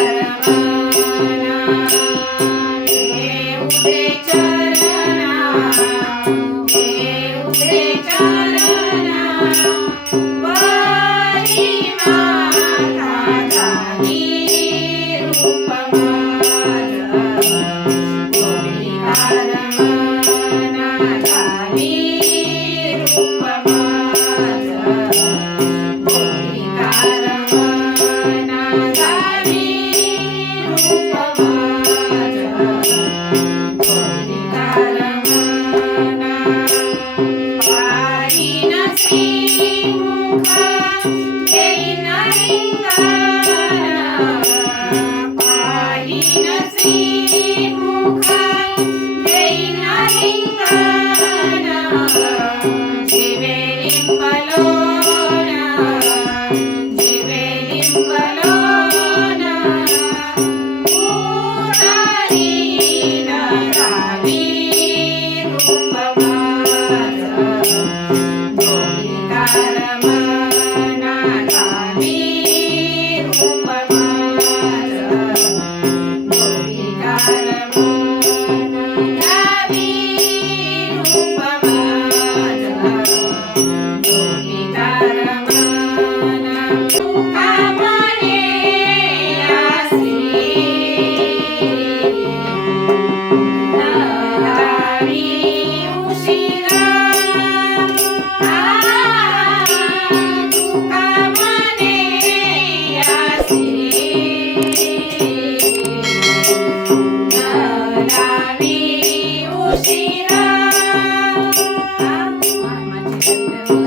Yeah. Yeah.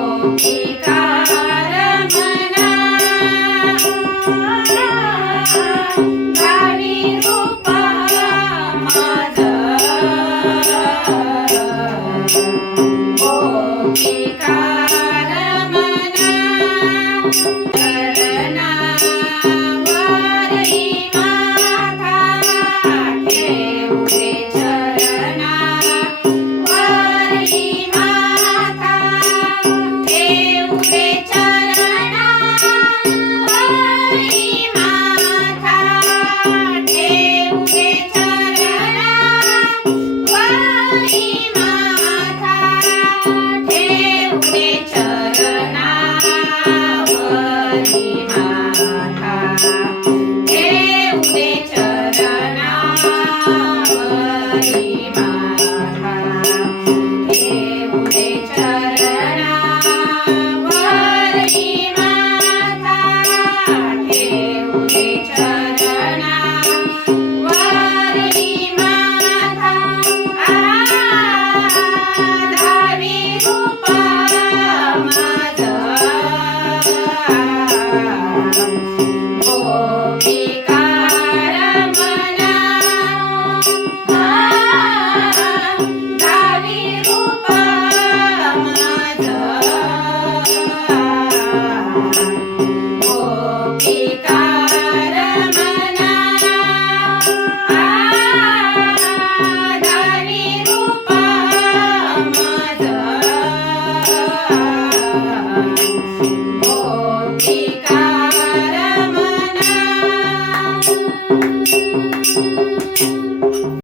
Oh, okay.